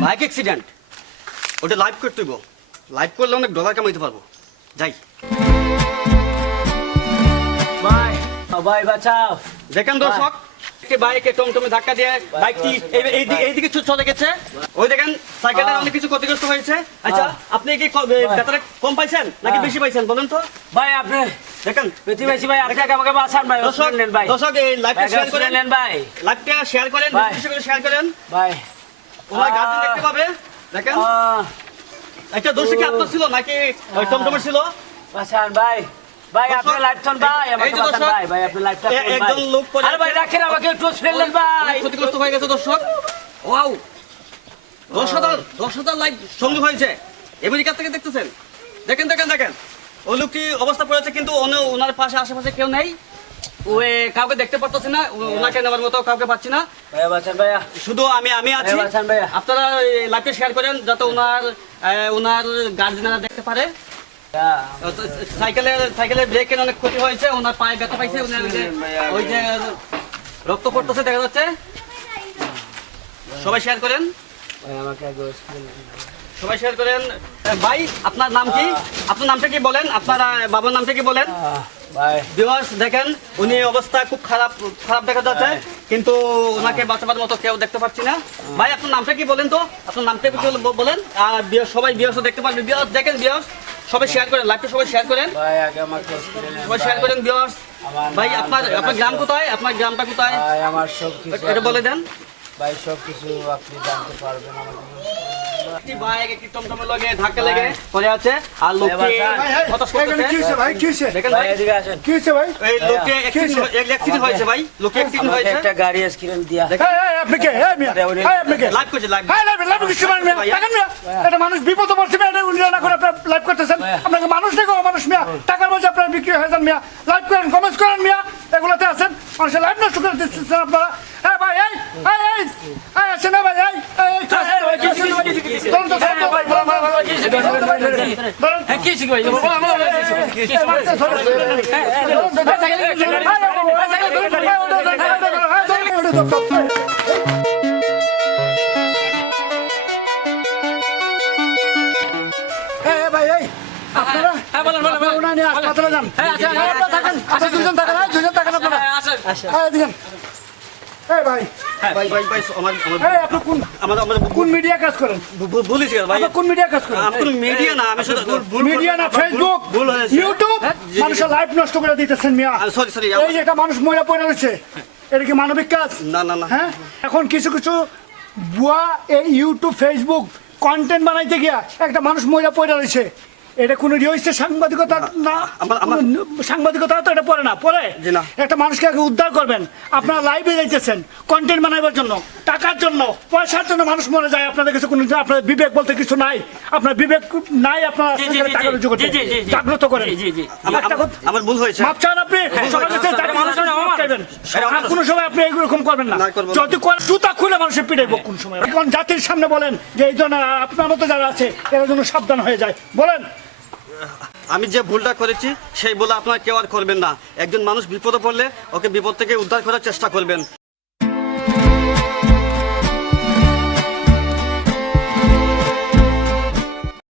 Bike accident ওটা live করতে গো live করলে অনেক ডলার কামাইতে পারব। যাই। ভাই ভাই বাঁচাও দেখেন দর্শক বাইকে টমটমে ধাক্কা দিয়ে বাইকটি এই- এই দিকে- এইদিকে চলে গেছে ওই দেখেন সাইকেলের অনেক কিছু ক্ষতিগ্রস্ত হয়েছে। আচ্ছা আপনি কি কম পাইছেন? নাকি। বেশি পাইছেন? বলেন তো। ভাই আপনি। দেখেন। প্রতিবেশী ভাই আপনাকে আমাকে বাঁচান ভাই দর্শক নেন ভাই। দর্শক এই লাইভটা শেয়ার করেন। নেন ভাই। লাইভটা শেয়ার করেন ভাই। বেশি করে শেয়ার করেন। ভাই ওনার গার্জেন দেখতে পাবে? দেখেন। একটা দোষী কি আপনার ছিল নাকি? টমটমের ছিল? বাঁচান ভাই ভাই আপনি লাইভ ভাই ভাই ভাই আপনি লাইভটা এ- একজন লোক আরে ভাই রাখেন আমাকে একটু নেন ভাই। ক্ষতিগ্রস্ত হয়ে গেছে দর্শক। ওয়াও। দশ হাজার দশ হাজার লাইভ সংযোগ হয়েছে। আমেরিকা থেকে দেখতেছেন। দেখেন দেখেন দেখেন। ওই লোকটি অবস্থা পড়েছে কিন্তু অন্য- ওনার পাশে আশেপাশে কেউ নেই। কাউকে দেখতে না ওনাকে নেওয়ার মতো কাউকে পাচ্ছি না। শুধু আমি আমি আছি। ভাই, বাঁচান ভাইয়া। আপনারা লাইভটা শেয়ার করেন যাতে ওনার ওনার গার্জেনরা দেখতে পারে। সাইকেলের সাইকেলের ব্রেকের অনেক ক্ষতি হয়েছে ওনার পায়ে ব্যথা পাইছে ওনার ওই যে- রক্ত পড়তেছে দেখা যাচ্ছে। সবাই শেয়ার করেন। সবাই শেয়ার করেন। ভাই আপনার নাম কি? আপনার নামটা কি বলেন? আপনার বাবার নামটা কি বলেন? ভিউয়ার্স দেখেন উনি অবস্থা খুব খারাপ খারাপ দেখা যাচ্ছে কিন্তু ওনাকে বাঁচাবার মতো কেউ দেখতে পাচ্ছি না। ভাই আপনার নামটা কি বলেন তো? আপনার নামটা কি বলেন। আর সবাই বিয়ার্স দেখতে পারবে। বিয়ার্স দেখেন বিয়ার্স সবাই শেয়ার করেন লাইভটা সবাই শেয়ার করেন। ভাই আগে আমাকে সবাই শেয়ার করেন বিয়ার্স ভাই আপনার আপনার গ্রাম কোথায়? আপনার গ্রামটা কোথায়? আমার সব কিছু এটা বলে দেন। ভাই সব কিছু আপনি জানতে পারবেন আমাকে একটি বাইক একটি টমটমে লগে ধাক্কা লেগে পড়ে আছে। আর লোকটি ভাই, ভাই, হতাশ এখানে কি করতেছে ভাই? কি হয়েছে? দেখেন ভাই। ভাই এদিকে আসেন। কি হয়েছে ভাই? এই লোকটি অ্যাক্সিডেন্ট হয়েছে? ভাই। লোকটি অ্যাক্সিডেন্ট হয়েছে। একটা গাড়ি স্ক্রিন দিয়া। এই, এই, আপনি কে? এই মিয়া। এই, আপনি কে? লাইভ করছে লাইভ এই, লাইভ লাইভ কিছু মানে মিয়া। দেখেন মিয়া। এটা মানুষ বিপদে পড়ছে মিয়া। এটা উনি না করে আপনি লাইভ করতেছেন। আপনাকে মানুষ দেখো মানুষ মিয়া। টাকার মধ্যে আপনার বিক্রি হয়ে যান মিয়া। লাইভ করেন কমেন্ট করেন মিয়া। এগুলোতে আছেন। মানুষের লাইভ নষ্ট করে দিচ্ছেন আপনারা। এই ভাই এই না ভাই এই। আপনারা হ্যাঁ হাসপাতালে যান। হ্যাঁ, আচ্ছা, থাকেন, দুজন থাকেন, দুজন থাকেন আপনারা। এদিকে। এই ভাই, ভাই ভাই ভাই আমার আমার এই, আপনি কোন আমার আমার কোন মিডিয়া কাজ করেন? বলেছি ভাই। আপনি কোন মিডিয়া কাজ করেন? আমি মিডিয়া না আমি শুধু মিডিয়া না ফেসবুক ইউটিউব মানুষের লাইফ নষ্ট করে দিতেছেন মিয়া। সরি সরি এই যে একটা মানুষ মহিলা পড়ে রয়েছে এটা কি মানবিক কাজ? না না না। হ্যাঁ? এখন কিছু কিছু ভুয়া এই ইউটিউব ফেসবুক কন্টেন্ট বানাইতে গিয়া একটা মানুষ মহিলা পড়ে রয়েছে। এটা কোনো রয়েছে সাংবাদিকতা? না। সাংবাদিকতা তো এটা পড়ে না পড়ে? একটা মানুষকে আগে উদ্ধার করবেন। আপনারা লাইভে যাইতেছেন কন্টেন্ট বানাইবার জন্য টাকার জন্য পয়সার জন্য মানুষ মরে যায় আপনাদের কাছে কোনো আপনার বিবেক বলতে কিছু নাই। আপনার বিবেক নাই আপনার। জাগ্রত করেন। জি। আমার- ভুল হয়েছে। মাপ চান আপনি? চাইবেন। কোনো সময় আপনি এরকম করবেন না। যদি জুতা খুলে মানুষের পিটাইব কোন সময়? এখন জাতির সামনে বলেন যে এই জন্য আপনার মতো যারা আছে এরা যেন সাবধান হয়ে যায়। বলেন। আমি যে ভুলটা করেছি সেই বলে আপনারা কেউ আর করবেন না। একজন মানুষ বিপদে পড়লে ওকে বিপদ থেকে উদ্ধার করার চেষ্টা করবেন।